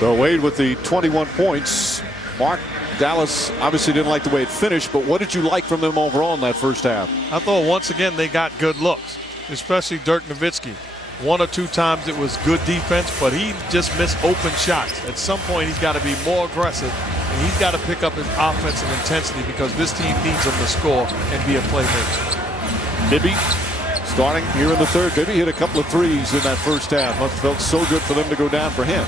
So Wade with the 21 points. Mark, Dallas obviously didn't like the way it finished, but what did you like from them overall in that first half? I thought once again they got good looks, especially Dirk Nowitzki. One or two times it was good defense, but he just missed open shots. At some point he's got to be more aggressive, and he's got to pick up his offensive intensity because this team needs him to score and be a playmaker. Bibby starting here in the third. Bibby hit a couple of threes in that first half. Must have felt so good for them to go down for him.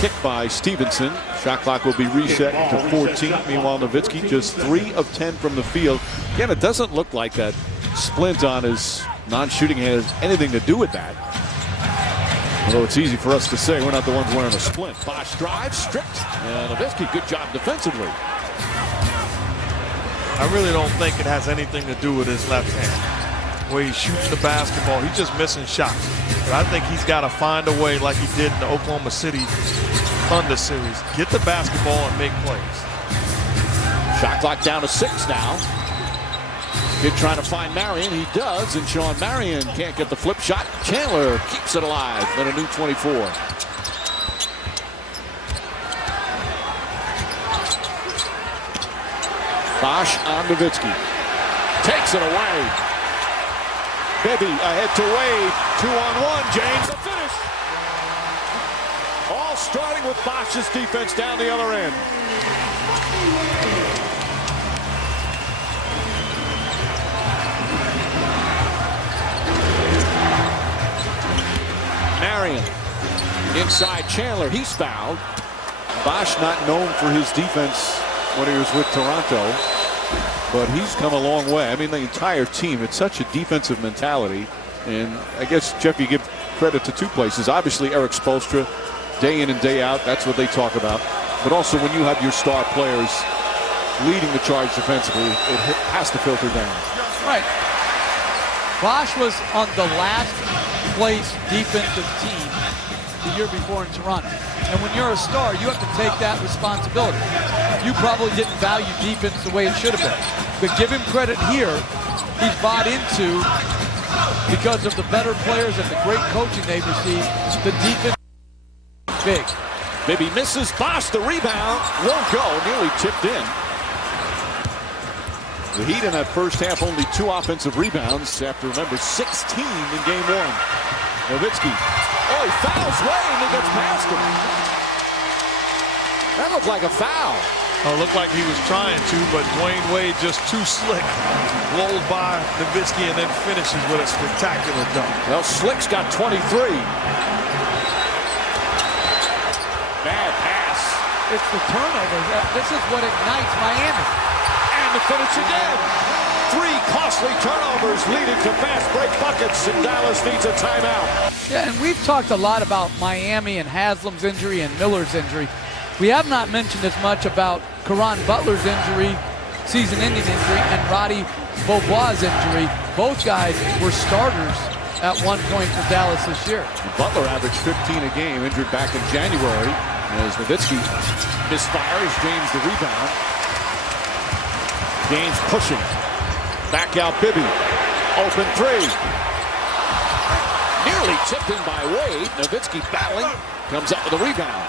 Kick by Stevenson. Shot clock will be reset to 14. Meanwhile, Nowitzki just 3 of 10 from the field. Again, it doesn't look like that splint on his non-shooting has anything to do with that. Although it's easy for us to say, we're not the ones wearing a splint. Bosh drives, stripped. And Nowitzki, good job defensively. I really don't think it has anything to do with his left hand. Where he shoots the basketball, he's just missing shots. But I think he's got to find a way, like he did in the Oklahoma City Thunder series, get the basketball and make plays. Shot clock down to 6 now. Kid trying to find Marion. He does, and Sean Marion can't get the flip shot. Chandler keeps it alive. Then a new 24. Bosh on Nowitzki. Takes it away. Bibby ahead to Wade. 2-on-1. James, the finish. All starting with Bosh's defense down the other end. Marion inside Chandler. He's fouled. Bosh not known for his defense when he was with Toronto, but he's come a long way. I mean, the entire team, it's such a defensive mentality. And I guess, Jeff, you give credit to two places. Obviously, Eric Spoelstra, day in and day out, that's what they talk about. But also when you have your star players leading the charge defensively, it has to filter down. Right. Bosh was on the last place defensive team the year before in Toronto. And when you're a star, you have to take that responsibility. You probably didn't value defense the way it should have been. But give him credit here. He's bought into, because of the better players and the great coaching they've received, the defense is big. Bibby misses. Bosh, the rebound. Won't go. Nearly tipped in. The Heat in that first half only 2 offensive rebounds after, remember, 16 in game 1. Nowitzki. Oh, he fouls Wade and he gets past him. That looked like a foul. Oh, it looked like he was trying to, but Dwyane Wade just too slick. Blows by Nowitzki and then finishes with a spectacular dunk. Well, Slick's got 23. Bad pass. It's the turnover. This is what ignites Miami. And the finish again. 3 costly turnovers leading to fast break buckets, and Dallas needs a timeout. Yeah, and we've talked a lot about Miami and Haslam's injury and Miller's injury. We have not mentioned as much about Caron Butler's injury, season-ending injury, and Roddy Beaubois' injury. Both guys were starters at one point for Dallas this year. Butler averaged 15 a game, injured back in January, as Nowitzki misfires. James the rebound. James pushing. Back out Bibby. Open 3. Nearly tipped in by Wade. Nowitzki battling. Comes up with a rebound.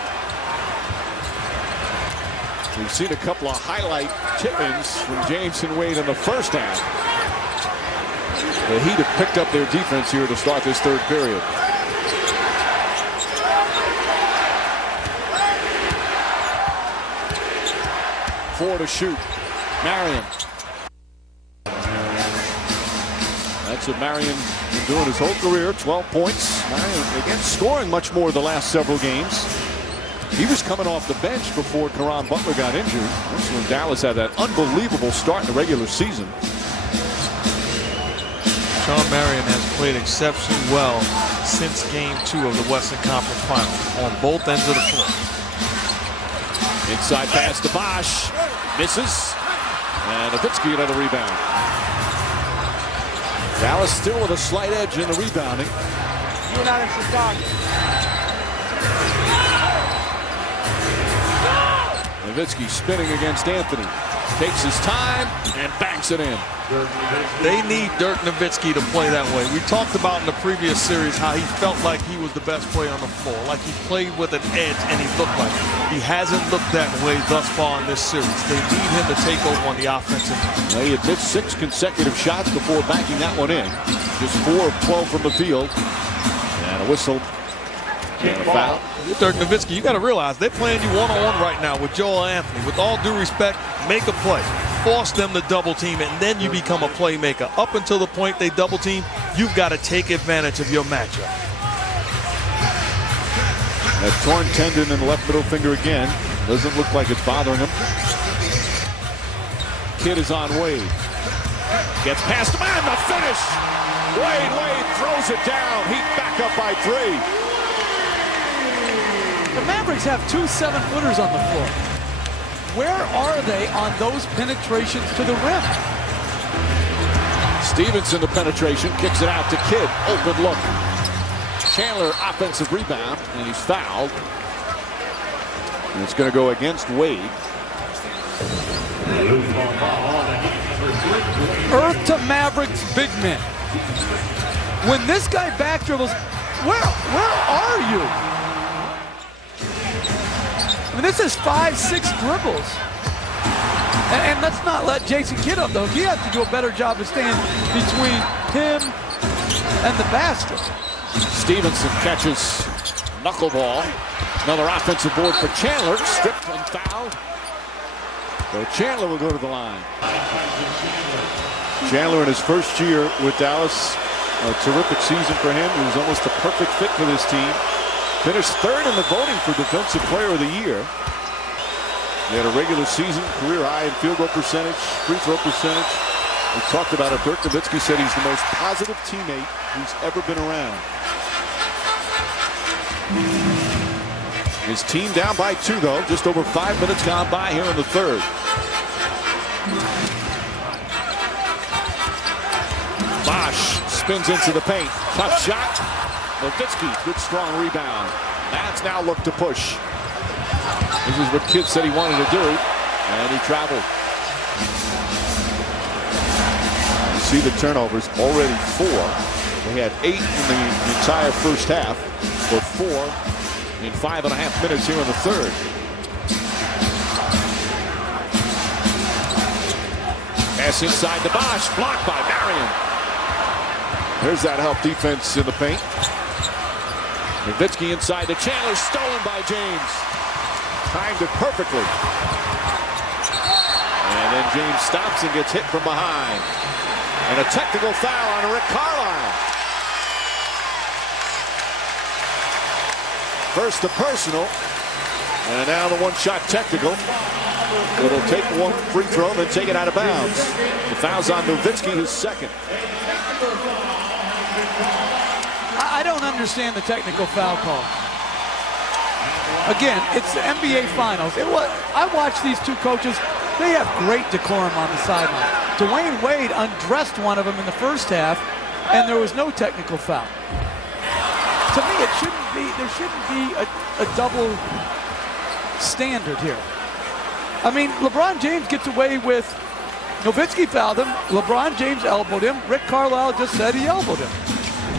We've seen a couple of highlight tip-ins from James and Wade in the first half. The Heat have picked up their defense here to start this third period. Four to shoot. Marion. That's what Marion been doing his whole career. 12 points. Marion, again, scoring much more the last several games. He was coming off the bench before Caron Butler got injured. That's when Dallas had that unbelievable start in the regular season. Sean Marion has played exceptionally well since Game 2 of the Western Conference Finals on both ends of the floor. Inside pass to Bosh. Misses. And Nowitzki another rebound. Dallas still with a slight edge in the rebounding. You're not in Chicago. Nowitzki spinning against Anthony. Takes his time and banks it in. They need Dirk Nowitzki to play that way. We talked about in the previous series how he felt like he was the best player on the floor, like he played with an edge, and he looked like it. He hasn't looked that way thus far in this series. They need him to take over on the offensive end. Well, he had missed 6 consecutive shots before banking that one in. Just 4 of 12 from the field. And a whistle. And a foul. Dirk Nowitzki, you got to realize they're playing you one-on-one right now with Joel Anthony. With all due respect, make a play. Force them to double team, and then you become a playmaker. Up until the point they double team, you've got to take advantage of your matchup. That torn tendon in the left middle finger again. Doesn't look like it's bothering him. Kidd is on Wade. Gets past him and the finish. Wade throws it down. Heat back up by 3. The Mavericks have 2 7-footers on the floor. Where are they on those penetrations to the rim? Stevenson, the penetration, kicks it out to Kidd. Open look. Chandler, offensive rebound, and he's fouled. And it's going to go against Wade. Earth to Mavericks big men. When this guy back dribbles, where are you? I mean, this is 5-6 dribbles. And let's not let Jason Kidd up, though. He has to do a better job of staying between him and the basket. Stevenson catches knuckleball. Another offensive board for Chandler. Stripped and fouled. So Chandler will go to the line. Chandler in his first year with Dallas. A terrific season for him. He was almost a perfect fit for this team. Finished 3rd in the voting for Defensive Player of the Year. He had a regular season career high in field goal percentage, free throw percentage. We talked about it. Dirk Nowitzki said he's the most positive teammate he's ever been around. His team down by 2, though. Just over 5 minutes gone by here in the 3rd. Bosh spins into the paint. Tough shot. Nowitzki, good strong rebound. Mavs now look to push. This is what Kidd said he wanted to do, and he traveled. You see the turnovers, already 4. They had 8 in the entire first half, but 4 in 5.5 minutes here in the 3rd. Pass inside to Bosh, blocked by Marion. There's that help defense in the paint. Nowitzki inside to Chandler, stolen by James. Timed it perfectly. And then James stops and gets hit from behind. And a technical foul on Rick Carlisle. First a personal. And now the one-shot technical. It'll take 1 free throw, then take it out of bounds. The foul's on Nowitzki, his 2nd. I don't understand the technical foul call. Again, it's the NBA Finals. I watched these 2 coaches. They have great decorum on the sideline. Dwyane Wade undressed one of them in the first half, and there was no technical foul. To me, there shouldn't be a double standard here. I mean, LeBron James gets away with Nowitzki fouled him. LeBron James elbowed him. Rick Carlisle just said he elbowed him.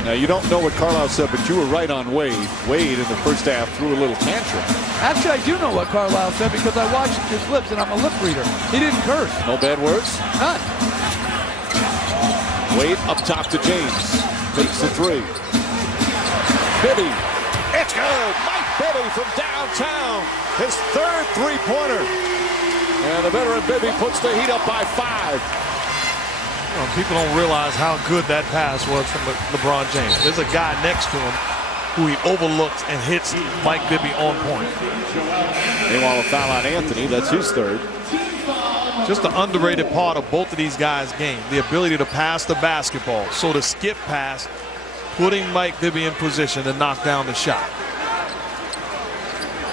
Now, you don't know what Carlisle said, but you were right on Wade. Wade in the first half threw a little tantrum. Actually, I do know what Carlisle said because I watched his lips and I'm a lip reader. He didn't curse. No bad words? None. Wade up top to James. Takes the 3. Bibby. It's good. Mike Bibby from downtown. His 3rd three-pointer. And the veteran Bibby puts the Heat up by 5. People don't realize how good that pass was from LeBron James. There's a guy next to him who he overlooks and hits Mike Bibby on point. They want a foul on Anthony. That's his 3rd. Just the underrated part of both of these guys' game, the ability to pass the basketball. So the skip pass, putting Mike Bibby in position to knock down the shot.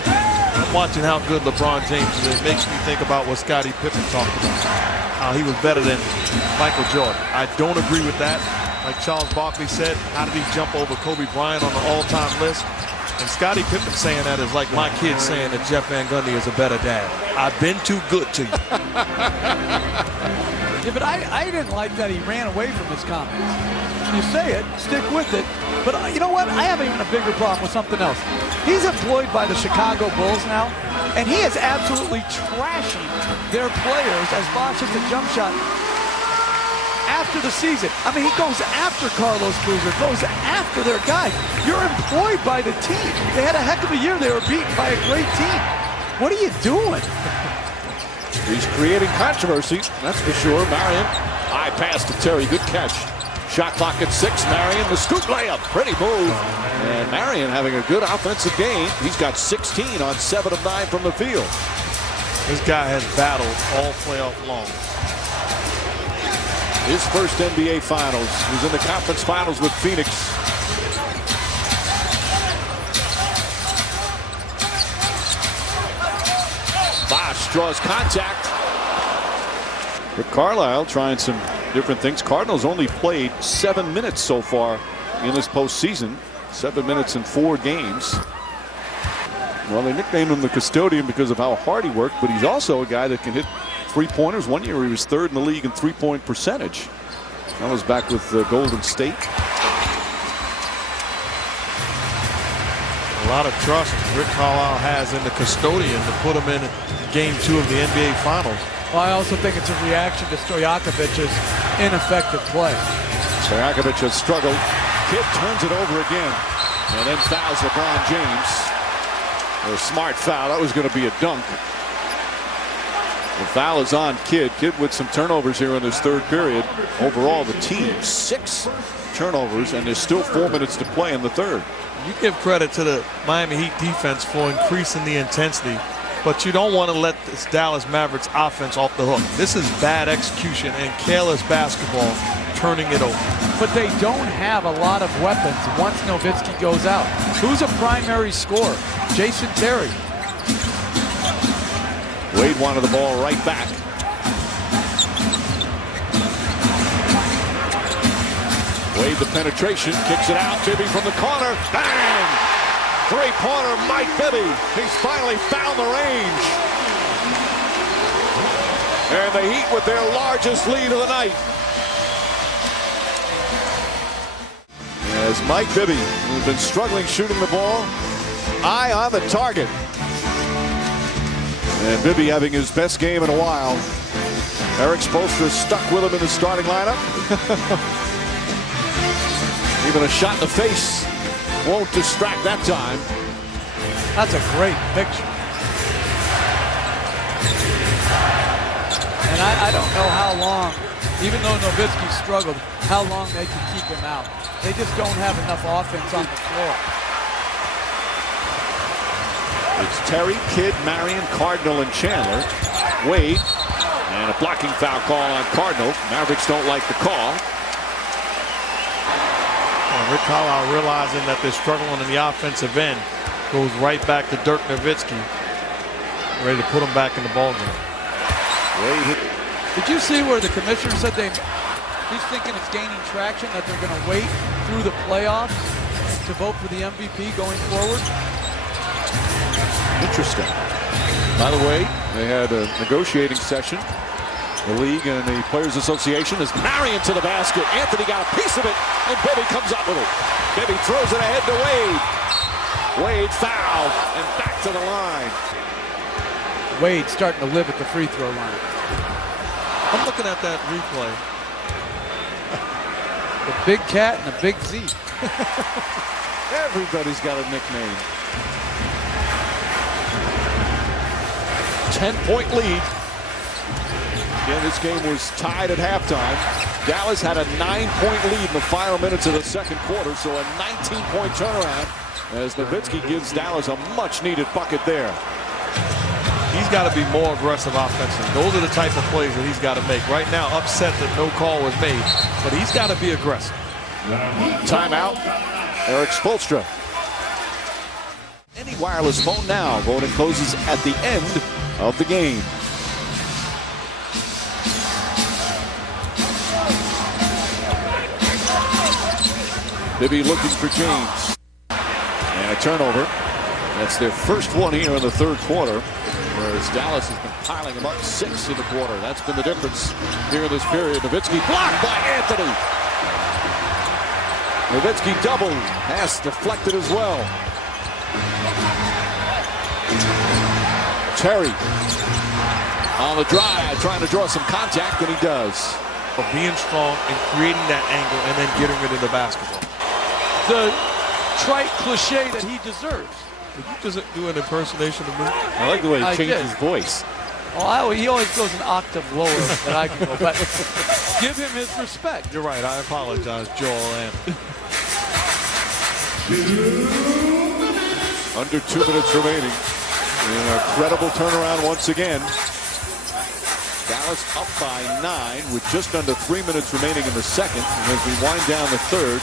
I'm watching how good LeBron James is. It makes me think about what Scottie Pippen talked about. How he was better than Michael Jordan. I don't agree with that. Like Charles Barkley said, how did he jump over Kobe Bryant on the all-time list? And Scottie Pippen saying that is like my kid saying that Jeff Van Gundy is a better dad. I've been too good to you. Yeah, but I didn't like that he ran away from his comments. You say it, stick with it. But you know what? I have even a bigger problem with something else. He's employed by the Chicago Bulls now, and he is absolutely trashing their players as Bosh hits a jump shot after the season. I mean, he goes after Carlos Boozer, goes after their guys. You're employed by the team. They had a heck of a year. They were beaten by a great team. What are you doing? He's creating controversy, that's for sure. Marion, high pass to Terry, good catch. Shot clock at 6. Marion, the scoop layup, pretty move. And Marion having a good offensive game. He's got 16 on 7 of 9 from the field. This guy has battled all playoff long. His first NBA Finals. He was in the conference finals with Phoenix. Bosh draws contact. Rick Carlisle trying some different things. Cardinals only played 7 minutes so far in this postseason. 7 minutes in 4 games. Well, they nicknamed him the custodian because of how hard he worked, but he's also a guy that can hit three-pointers. One year he was 3rd in the league in three-point percentage. That was back with Golden State. A lot of trust Rick Carlisle has in the custodian to put him in Game 2 of the NBA Finals. Well, I also think it's a reaction to Stojakovic's ineffective play. Stojakovic has struggled. Kidd turns it over again and then fouls LeBron James. A smart foul. That was going to be a dunk. The foul is on Kidd. Kidd with some turnovers here in this 3rd period. Overall, the team 6 turnovers, and there's still 4 minutes to play in the 3rd. You give credit to the Miami Heat defense for increasing the intensity, but you don't want to let this Dallas Mavericks offense off the hook. This is bad execution and careless basketball, turning it over. But they don't have a lot of weapons once Nowitzki goes out. Who's a primary scorer? Jason Terry. Wade wanted the ball right back. Wade the penetration, kicks it out. Bibby from the corner. Bang! Three-pointer, Mike Bibby. He's finally found the range. And the Heat with their largest lead of the night. As Mike Bibby, who's been struggling shooting the ball, eye on the target. And Bibby having his best game in a while. Eric Spoelstra stuck with him in the starting lineup. Even a shot in the face won't distract that time. That's a great picture. And I don't know how long, even though Nowitzki struggled, how long they can keep him out. They just don't have enough offense on the floor. It's Terry, Kidd, Marion, Cardinal, and Chandler. Wade, and a blocking foul call on Cardinal. Mavericks don't like the call. Rick Carlisle realizing that they're struggling in the offensive end, goes right back to Dirk Nowitzki, ready to put him back in the ballgame. Did you see where the commissioner said he's thinking it's gaining traction, that they're going to wait through the playoffs to vote for the MVP going forward? Interesting. By the way, they had a negotiating session. The league and the Players Association. As Marion to the basket. Anthony got a piece of it, and Bibby comes up with it. Bibby throws it ahead to Wade. Wade fouled and back to the line. Wade starting to live at the free throw line. I'm looking at that replay. The big cat and the big Z. Everybody's got a nickname. 10-point lead. Again, this game was tied at halftime. Dallas had a 9-point lead in the final minutes of the 2nd quarter, so a 19-point turnaround as Nowitzki gives Dallas a much-needed bucket there. He's got to be more aggressive offensively. Those are the type of plays that he's got to make. Right now, upset that no call was made, but he's got to be aggressive. Timeout. Eric Spoelstra. Any wireless phone now. Voting closes at the end of the game. Bibby looking for James. And a turnover. That's their first one here in the 3rd quarter. Whereas Dallas has been piling them up 6 in the quarter. That's been the difference here in this period. Nowitzki blocked by Anthony. Nowitzki doubled. Pass deflected as well. Terry on the drive, trying to draw some contact, and he does. Being strong and creating that angle and then getting rid of the basketball. The trite cliche that he deserves. Did you just do an impersonation of me? I like the way he changed his voice. Oh, he always goes an octave lower than I can go, but give him his respect. You're right. I apologize, Joel. Under 2 minutes remaining. An incredible turnaround once again. Dallas up by 9 with just under 3 minutes remaining in the second. And as we wind down the third,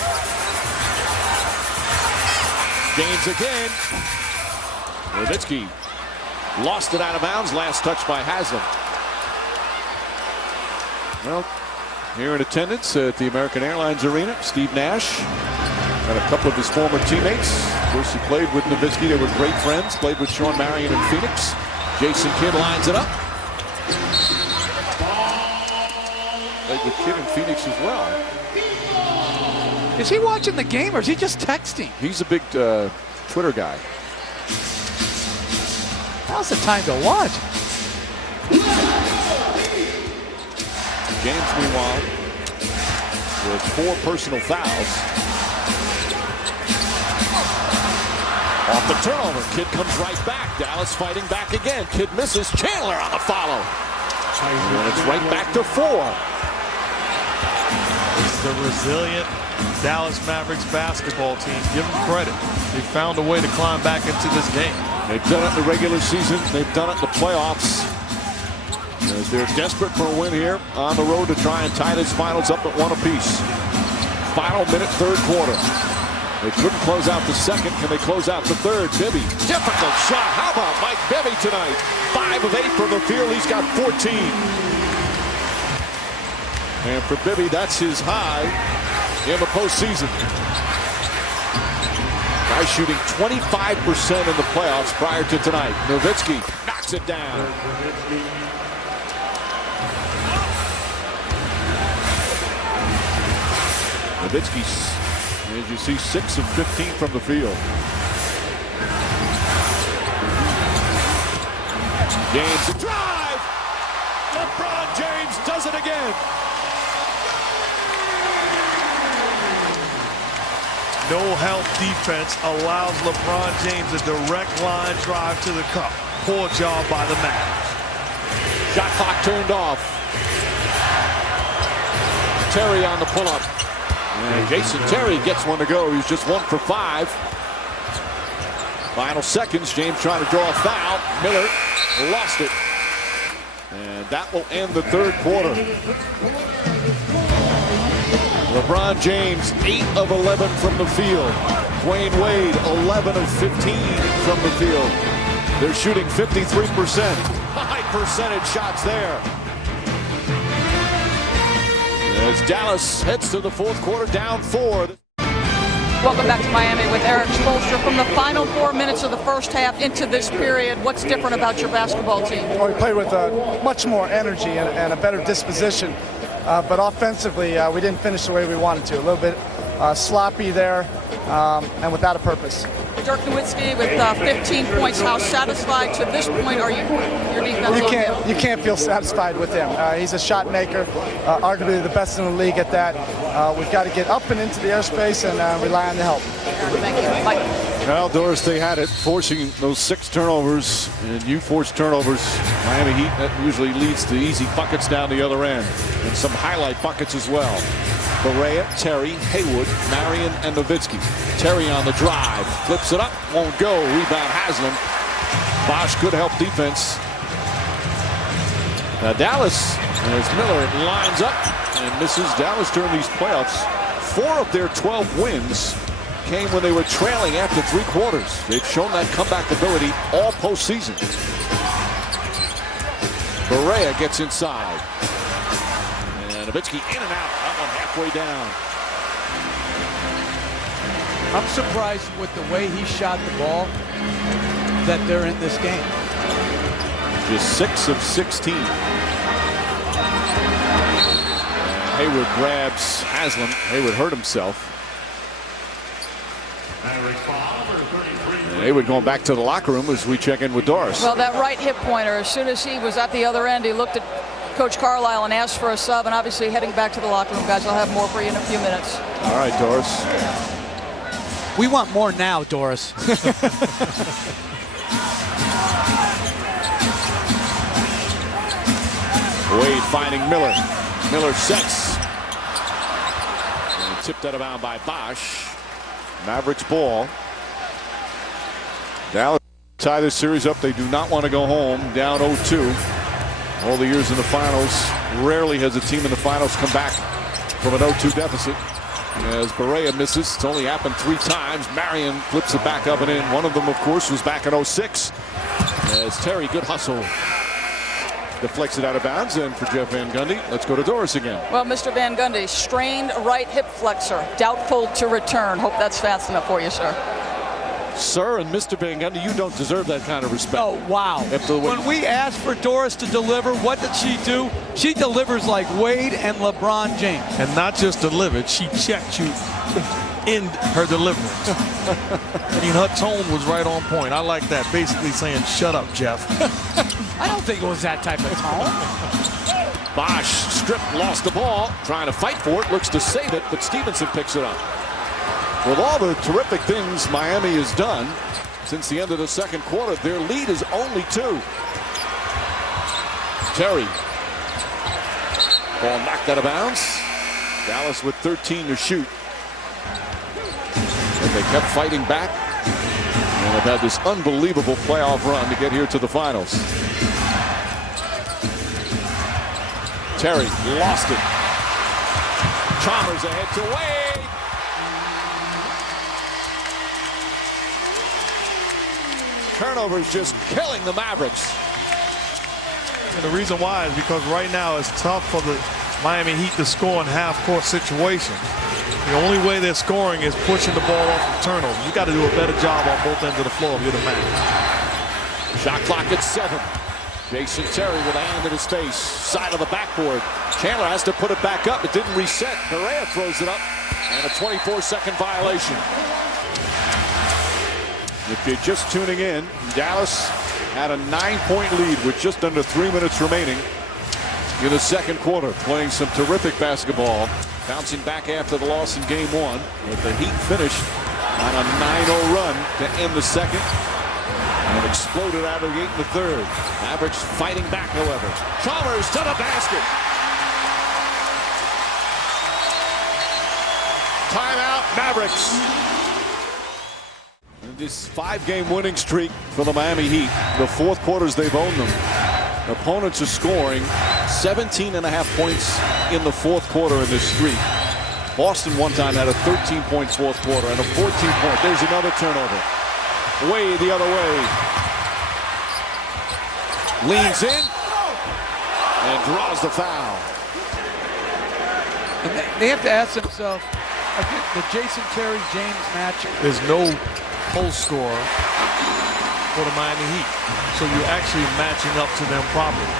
James again. Nowitzki lost it out of bounds. Last touch by Haslam. Well, here in attendance at the American Airlines Arena, Steve Nash and a couple of his former teammates. Of course, he played with Nowitzki. They were great friends. Played with Sean Marion in Phoenix. Jason Kidd lines it up. Played with Kidd in Phoenix as well. Is he watching the game or is he just texting? He's a big Twitter guy. Now's the time to watch. James, meanwhile, with 4 personal fouls. Off the turnover, Kidd comes right back. Dallas fighting back again. Kidd misses. Chandler on the follow. And it's right back to 4. It's the resilient Dallas Mavericks basketball team. Give them credit. They found a way to climb back into this game. They've done it in the regular season. They've done it in the playoffs. As they're desperate for a win here on the road to try and tie this finals up at 1 apiece. Final minute, third quarter. They couldn't close out the second. Can they close out the third? Bibby, difficult shot. How about Mike Bibby tonight? 5 of 8 from the field. He's got 14. And for Bibby, that's his high in the postseason. Guy shooting 25% in the playoffs prior to tonight. Nowitzki knocks it down. Nowitzki, as you see, 6 of 15 from the field. James, the drive! LeBron James does it again. No help defense allows LeBron James a direct line drive to the cup. Poor job by the Mavericks. Shot clock turned off. Terry on the pull-up. And Jason Terry gets one to go. He's just 1 for 5. Final seconds. James trying to draw a foul. Miller lost it. And that will end the third quarter. LeBron James, 8 of 11 from the field. Dwyane Wade, 11 of 15 from the field. They're shooting 53%. High percentage shots there. As Dallas heads to the fourth quarter, down 4. Welcome back to Miami with Eric Spoelstra. From the final 4 minutes of the first half into this period, what's different about your basketball team? Well, we played with much more energy and a better disposition. But offensively, we didn't finish the way we wanted to. A little bit sloppy there and without a purpose. Dirk Nowitzki with 15 points. How satisfied to this point are you? Your defense? You can't feel satisfied with him. He's a shot maker, arguably the best in the league at that. We've got to get up and into the airspace and rely on the help. Thank you, Mike. Well, Doris, they had it, forcing those 6 turnovers, and you force turnovers. Miami Heat, that usually leads to easy buckets down the other end, and some highlight buckets as well. Barea, Terry, Haywood, Marion, and Nowitzki. Terry on the drive, flips it up, won't go. Rebound Haslam. Bosh, good help defense. Now Dallas, as Miller lines up and misses. Dallas during these playoffs, 4 of their 12 wins came when they were trailing after 3 quarters. They've shown that comeback ability all postseason. Barea gets inside. And Nowitzki in and out. That one halfway down. I'm surprised with the way he shot the ball that they're in this game. Just 6 of 16. Hayward grabs Haslam. Hayward hurt himself. And Hayward going back to the locker room as we check in with Doris. Well, that right hip pointer, as soon as he was at the other end, he looked at Coach Carlisle and asked for a sub, and obviously heading back to the locker room. Guys, I'll have more for you in a few minutes. All right, Doris. We want more now, Doris. Wade finding Miller. Miller sets. And tipped out of bounds by Bosh. Mavericks ball. Dallas tie this series up. They do not want to go home down 0-2. All the years in the finals, rarely has a team in the finals come back from an 0-2 deficit. As Barea misses, it's only happened 3 times. Marion flips it back up and in. One of them, of course, was back in 06. As Terry, good hustle, deflects it out of bounds. And for Jeff Van Gundy, let's go to Doris again. Well, Mr. Van Gundy, strained right hip flexor, doubtful to return. Hope that's fast enough for you, sir. Sir and Mr. Van Gundy, you don't deserve that kind of respect. Oh, wow. When we asked for Doris to deliver, what did she do? She delivers like Wade and LeBron James. And not just delivered, she checked you in her deliverance. I mean, her tone was right on point. I like that. Basically saying, shut up, Jeff. I don't think it was that type of tone. Bosh stripped, lost the ball, trying to fight for it, looks to save it, but Stevenson picks it up. With all the terrific things Miami has done since the end of the second quarter, their lead is only 2. Terry. Ball knocked out of bounds. Dallas with 13 to shoot. And they kept fighting back. And have had this unbelievable playoff run to get here to the finals. Terry lost it. Chalmers ahead to Wade. Turnovers just killing the Mavericks. And the reason why is because right now it's tough for the Miami Heat to score in half-court situations. The only way they're scoring is pushing the ball off of turnovers. You got to do a better job on both ends of the floor if you're the Mavericks. Shot clock at 7. Jason Terry with a hand in his face. Side of the backboard. Chandler has to put it back up. It didn't reset. Correa throws it up. And a 24-second violation. If you're just tuning in, Dallas had a 9-point lead with just under 3 minutes remaining in the second quarter, playing some terrific basketball, bouncing back after the loss in game 1, with the Heat finished on a 9-0 run to end the second and exploded out of the gate in the third. Mavericks fighting back, however. Chalmers to the basket. Timeout, Mavericks. This 5-game winning streak for the Miami Heat. The 4th quarters they've owned them. Opponents are scoring 17.5 points in the 4th quarter in this streak. Boston one time had a 13-point 4th quarter and a 14-point. There's another turnover. Way the other way. Leans in and draws the foul. And they have to ask themselves, the Jason Terry James match. There's no post scorer for the Miami Heat, so you're actually matching up to them properly.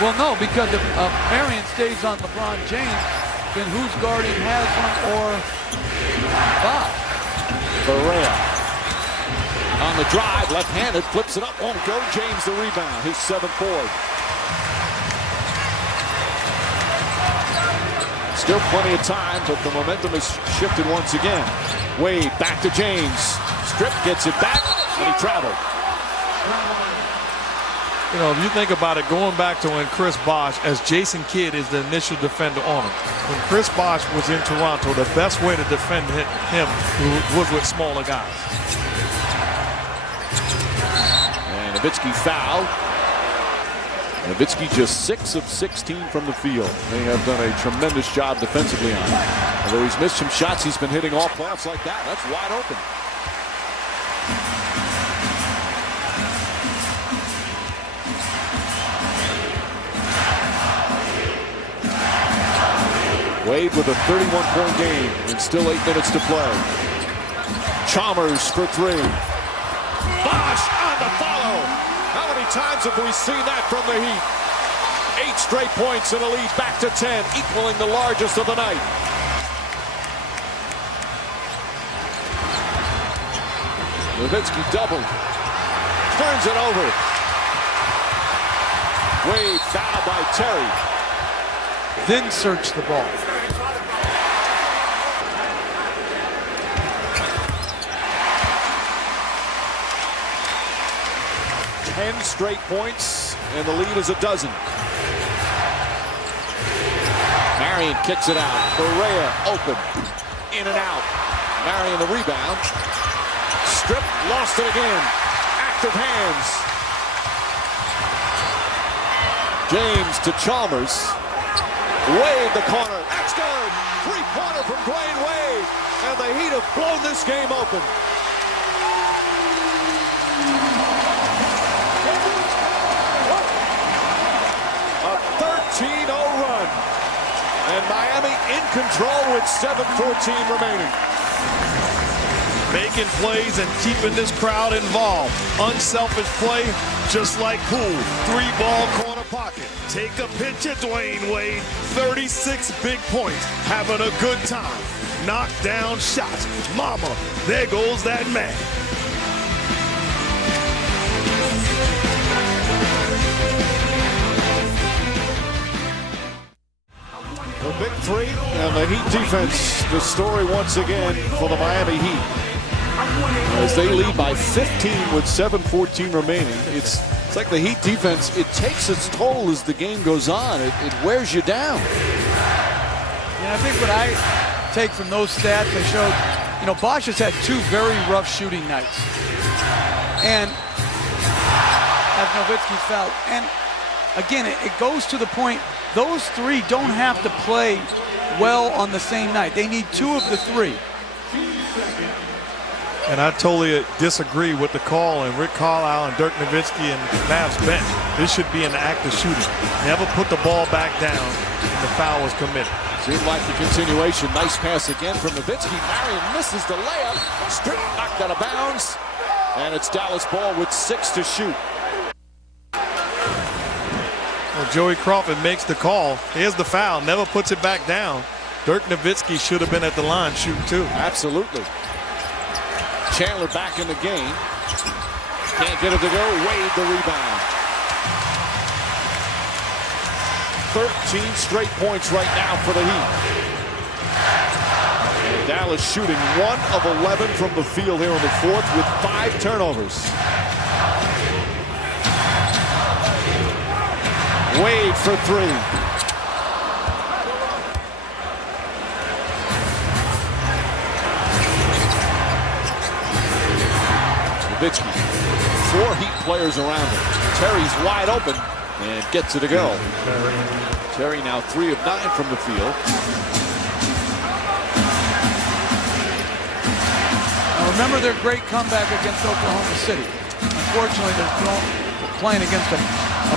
Well, no, because if Marion stays on LeBron James, then who's guarding Haslam or Bosh? Barea on the drive, left-handed, flips it up, won't go. James the rebound, his 7th board. Still plenty of time, but the momentum has shifted once again. Wade back to James. Strip gets it back, and he traveled. You know, if you think about it, going back to when Chris Bosh, as Jason Kidd, is the initial defender on him. When Chris Bosh was in Toronto, the best way to defend him was with smaller guys. And Nowitzki fouled. Nowitzki just 6 of 16 from the field. They have done a tremendous job defensively on him. Although he's missed some shots, he's been hitting off balls like that. That's wide open. Wade with a 31-point game and still 8 minutes to play. Chalmers for 3. Bosh on the follow. How many times have we seen that from the Heat? 8 straight points and a lead back to 10, equaling the largest of the night. Nowitzki doubled. Turns it over. Wade fouled by Terry. Then search the ball. Ten straight points, and the lead is a dozen. Marion kicks it out. Berea open. In and out. Marion the rebound. Strip, lost it again. Active hands. James to Chalmers. Wade the corner. That's good. 3-pointer from Dwyane Wade. And the Heat have blown this game open. A 13-0 run. And Miami in control with 7:14 remaining. Making plays and keeping this crowd involved. Unselfish play, just like Poole. 3-ball corner pocket. Take a pitch at Dwyane Wade. 36 big points. Having a good time. Knock down shots. Mama, there goes that man. The big three and the Heat defense. The story once again for the Miami Heat. As they lead by 15 with 7:14 remaining. It's like the Heat defense, it takes its toll as the game goes on. It wears you down. Yeah, I think what I take from those stats, they showed, Bosh has had 2 very rough shooting nights. And as Nowitzki's fouled. And again, it goes to the point, those 3 don't have to play well on the same night. They need 2 of the 3. And I totally disagree with the call and Rick Carlisle and Dirk Nowitzki and Mavs bench. This should be an act of shooting. Never put the ball back down when the foul was committed. Seemed like the continuation. Nice pass again from Nowitzki. Marion misses the layup. Strip knocked out of bounds. And it's Dallas ball with 6 to shoot. Well, Joey Crawford makes the call. Here's the foul. Never puts it back down. Dirk Nowitzki should have been at the line shooting too. Absolutely. Chandler back in the game. Can't get it to go. Wade the rebound. 13 straight points right now for the Heat. And Dallas shooting 1 of 11 from the field here in the 4th with 5 turnovers. Wade for 3. Nowitzki. 4 Heat players around him. Terry's wide open and gets it to go. Terry now 3 of 9 from the field. Now remember their great comeback against Oklahoma City. Unfortunately, they're playing against a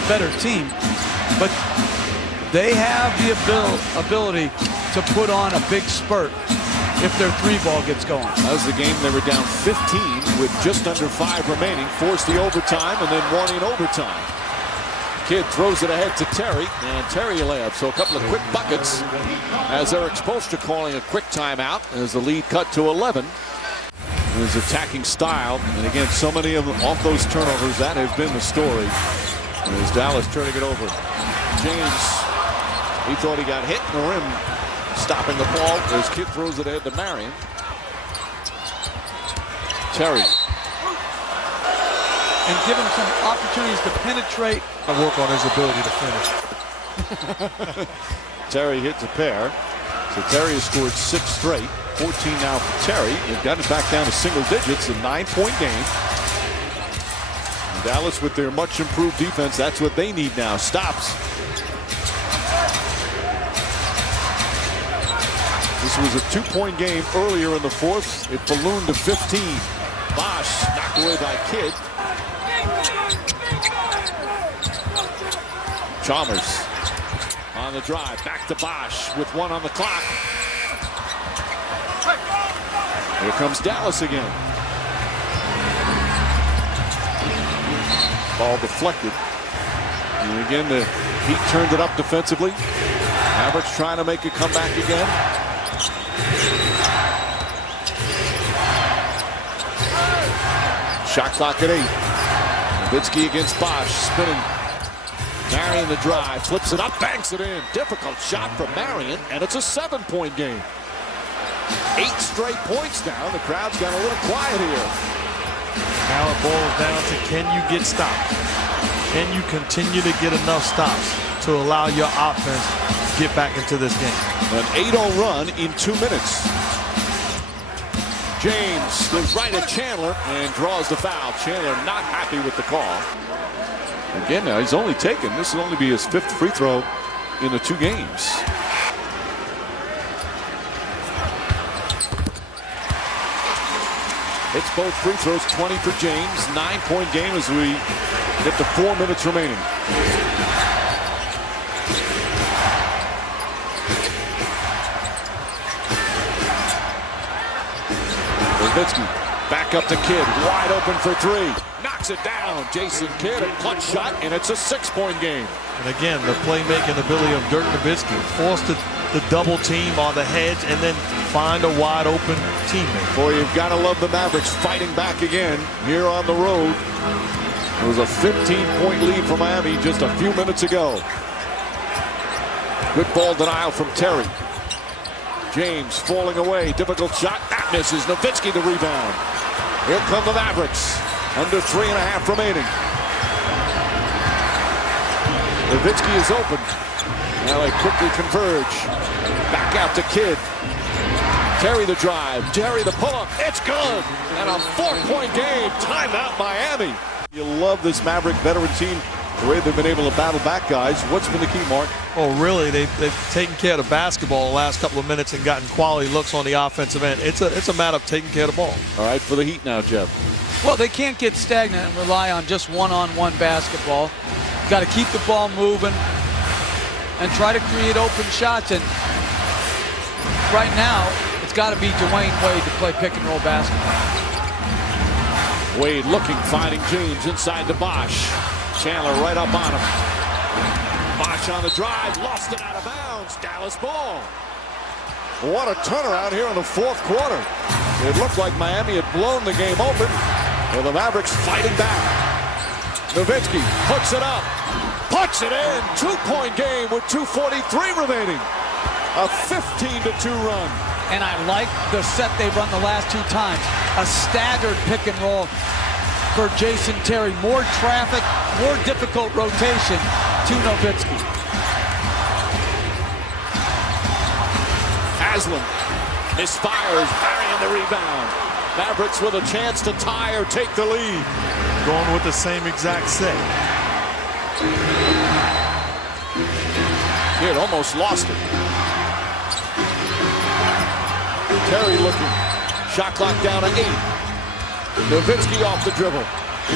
better team, but they have the ability to put on a big spurt if their 3-ball gets going. That was the game they were down 15 with just under 5 remaining, forced the overtime and then won in overtime. Kidd throws it ahead to Terry, and Terry a layup. So a couple of quick buckets as Eric Spoelstra calling a quick timeout as the lead cut to 11. His attacking style, and again, so many of them off those turnovers, that has been the story. As Dallas turning it over. James, he thought he got hit in the rim, stopping the ball as Kidd throws it ahead to Marion. Terry. And give him some opportunities to penetrate. I work on his ability to finish. Terry hits a pair. So Terry has scored 6 straight. 14 now for Terry. They've got it back down to single digits, a 9-point game. And Dallas with their much improved defense, that's what they need now. Stops. This was a 2-point game earlier in the 4th. It ballooned to 15. Bosh knocked away by Kidd. Chalmers on the drive, back to Bosh with 1 on the clock. Here comes Dallas again. Ball deflected. And again, the Heat turned it up defensively. Mavericks trying to make a comeback again. Shot clock at 8. Nowitzki against Bosh, spinning. Marion the drive, flips it up, banks it in. Difficult shot from Marion, and it's a 7-point game. 8 straight points now. The crowd's got a little quiet here. Now it boils down to, can you get stops? Can you continue to get enough stops to allow your offense to get back into this game? An 8-0 run in 2 minutes. James goes right at Chandler and draws the foul. Chandler not happy with the call. Again, now he's only taken, this will only be his 5th free throw in the 2 games. It's both free throws, 20 for James. 9-point game as we get to 4 minutes remaining. Nowitzki back up to Kidd, wide open for 3. Knocks it down. Jason Kidd, a clutch shot, and it's a 6-point game. And again, the playmaking ability of Dirk Nowitzki. Forced the double team on the hedge and then find a wide open teammate. Boy, you've got to love the Mavericks fighting back again here on the road. It was a 15-point lead for Miami just a few minutes ago. Good ball denial from Terry. James falling away. Difficult shot. That misses. Nowitzki the rebound. Here come the Mavericks. Under 3.5 remaining. Nowitzki is open. Now they quickly converge. Back out to Kidd. Terry the drive. Terry the pull-up. It's good. And a 4-point game. Timeout Miami. You love this Maverick veteran team. The way they've been able to battle back, guys. What's been the key, Mark? Oh, really? They've taken care of the basketball the last couple of minutes and gotten quality looks on the offensive end. It's a matter of taking care of the ball. All right, for the Heat now, Jeff. Well, they can't get stagnant and rely on just one-on-one basketball. Got to keep the ball moving and try to create open shots. And right now, it's got to be Dwyane Wade to play pick-and-roll basketball. Wade looking, finding James inside the Bosh. Chandler right up on him. Bosh on the drive, lost it out of bounds. Dallas ball. What a turnaround here in the 4th quarter. It looked like Miami had blown the game open. Well, the Mavericks fighting back. Nowitzki hooks it up, puts it in. 2-point game with 2:43 remaining. A 15-2 run. And I like the set they've run the last 2 times. A staggered pick and roll for Jason Terry. More traffic, more difficult rotation to Nowitzki. Haslam misfires, Marion the rebound. Mavericks with a chance to tie or take the lead. Going with the same exact set. Kidd almost lost it. Terry looking. Shot clock down to 8. Nowitzki off the dribble.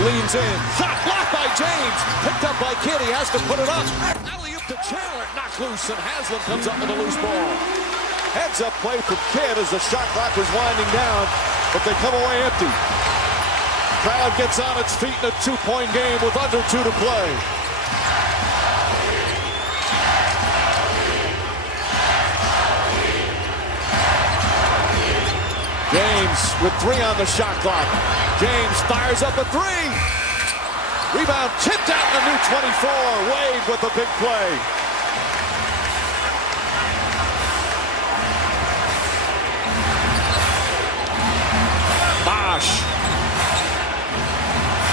Leans in. Shot blocked by James. Picked up by Kidd. He has to put it up. Alley-oop to Chandler. Knocked loose, and Haslam comes up with a loose ball. Heads-up play from Kidd as the shot clock was winding down, but they come away empty. Crowd gets on its feet in a 2-point game with under 2 to play. James with 3 on the shot clock. James fires up a 3. Rebound tipped out in the new 24. Wade with a big play. Bosh.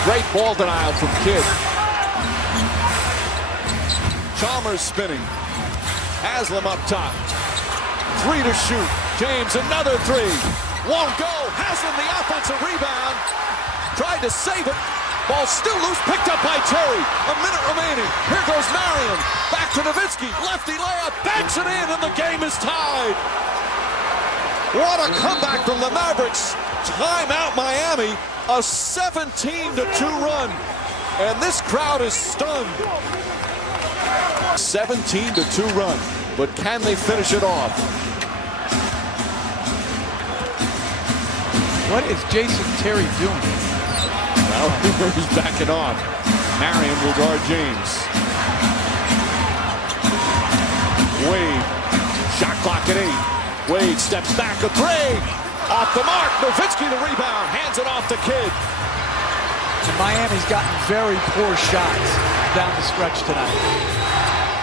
Great ball denial from Kidd. Chalmers spinning. Haslam up top. 3 to shoot. James another 3. Won't go. Haslam the offensive rebound. Tried to save it. Ball still loose. Picked up by Terry. A minute remaining. Here goes Marion. Back to Nowitzki. Lefty layup. Banks it in, and the game is tied. What a comeback from the Mavericks. Timeout Miami. A 17-2 run. And this crowd is stunned. 17-2 run. But can they finish it off? What is Jason Terry doing? Well, he's backing off. Marion will guard James. Wade, shot clock at 8. Wade steps back, a three. Off the mark, Nowitzki the rebound, hands it off to Kidd. And Miami's gotten very poor shots down the stretch tonight.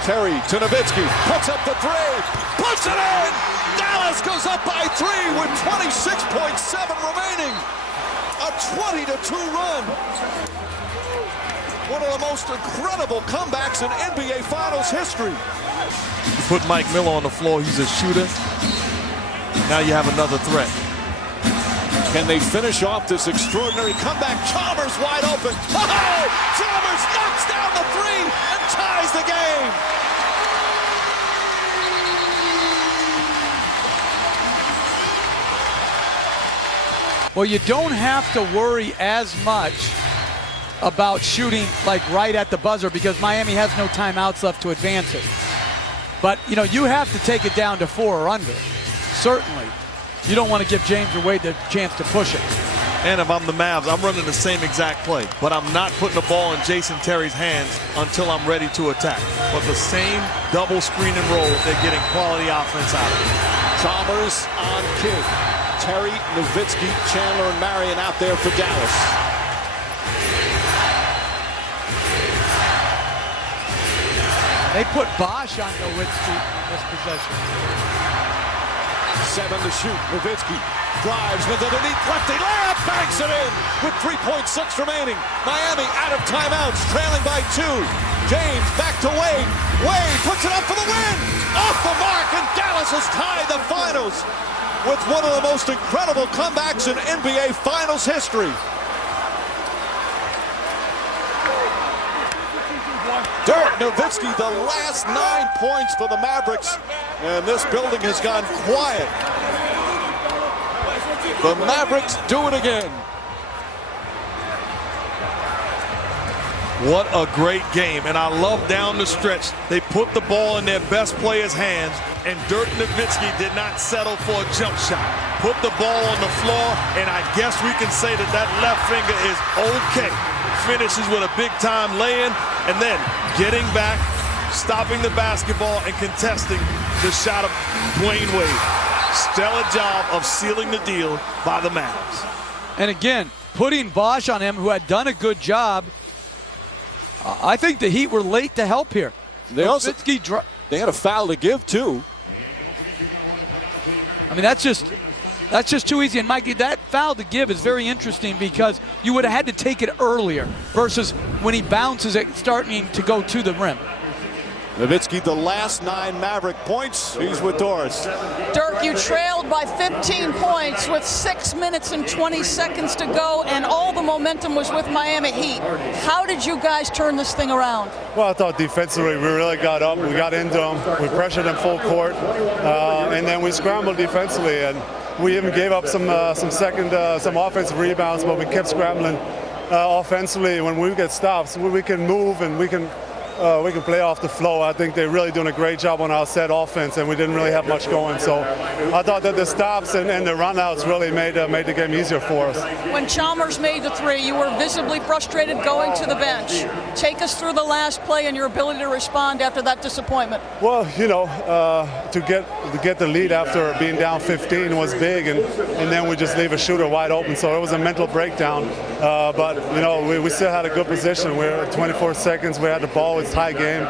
Terry to Nowitzki, puts up the three, puts it in! Dallas goes up by 3 with 26.7 remaining. A 20-2 run. One of the most incredible comebacks in NBA Finals history. You put Mike Miller on the floor, he's a shooter. Now you have another threat. Can they finish off this extraordinary comeback? Chalmers wide open. Oh! Chalmers knocks down the 3 and ties the game. Well, you don't have to worry as much about shooting like right at the buzzer because Miami has no timeouts left to advance it. But, you know, you have to take it down to 4 or under. Certainly. You don't want to give James or Wade the chance to push it. And if I'm the Mavs, I'm running the same exact play. But I'm not putting the ball in Jason Terry's hands until I'm ready to attack. But the same double screen and roll, they're getting quality offense out of it. Chalmers on Kidd. Terry, Nowitzki, Chandler, and Marion out there for Dallas. They put Bosh on Nowitzki in this possession. 7 to shoot. Nowitzki drives with underneath lefty layup, banks it in with 3.6 remaining. Miami out of timeouts, trailing by 2. James back to Wade. Wade puts it up for the win. Off the mark, and Dallas has tied the finals with one of the most incredible comebacks in NBA Finals history. Dirk Nowitzki, the last 9 points for the Mavericks, and this building has gone quiet. The Mavericks do it again. What a great game, and I love down the stretch. They put the ball in their best player's hands, and Dirk Nowitzki did not settle for a jump shot. Put the ball on the floor, and I guess we can say that that left finger is okay. Finishes with a big-time lay-in, and then getting back, stopping the basketball, and contesting the shot of Dwyane Wade. Stellar job of sealing the deal by the Mavs. And again, putting Bosh on him, who had done a good job. I think the Heat were late to help here. They had a foul to give too. I mean, that's just too easy. And Mikey, that foul to give is very interesting because you would have had to take it earlier versus when he bounces it starting to go to the rim. Nowitzki, the last 9 Maverick points. He's with Doris. Dirk, you trailed by 15 points with 6 minutes and 20 seconds to go, and all the momentum was with Miami Heat. How did you guys turn this thing around? Well, I thought defensively we really got up. We got into them. We pressured them full court, and then we scrambled defensively. And we even gave up some offensive rebounds, but we kept scrambling offensively. When we get stops, we can move and we can play off the flow. I think they're really doing a great job on our set offense, and we didn't really have much going. So I thought that the stops and the runouts really made the game easier for us. When Chalmers made the 3, you were visibly frustrated going to the bench. Take us through the last play and your ability to respond after that disappointment. Well, you know, to get the lead after being down 15 was big, and then we just leave a shooter wide open. So it was a mental breakdown. But you know, we still had a good position. We were 24 seconds. We had the ball. It's tie game,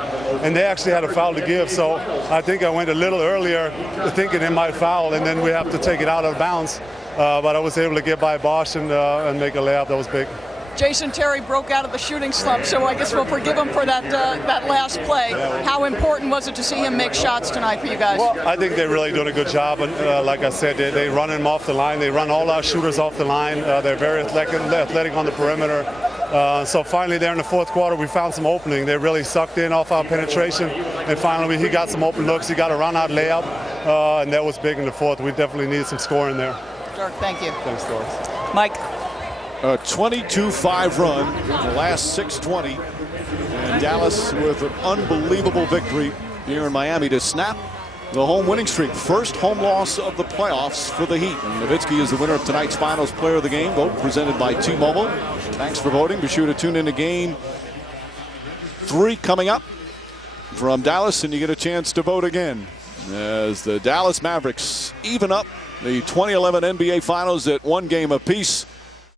and they actually had a foul to give. So I think I went a little earlier thinking they might foul, and then we have to take it out of bounds. But I was able to get by Bosh and make a layup. That was big. Jason Terry broke out of the shooting slump, so I guess we'll forgive him for that last play. How important was it to see him make shots tonight for you guys? Well, I think they're really doing a good job. And like I said, they run him off the line. They run all our shooters off the line. They're very athletic on the perimeter. So finally there in the fourth quarter, we found some opening. They really sucked in off our penetration. And finally, he got some open looks. He got a run-out layup, and that was big in the fourth. We definitely needed some scoring there. Dirk, thank you. Thanks, Doris. Mike. A 22-5 run in the last 6:20. And Dallas with an unbelievable victory here in Miami to snap the home winning streak. First home loss of the playoffs for the Heat. And Nowitzki is the winner of tonight's Finals Player of the Game. Vote presented by T-Mobile. Thanks for voting. Be sure to tune in again 3 coming up from Dallas, and you get a chance to vote again as the Dallas Mavericks even up the 2011 NBA Finals at 1 game apiece.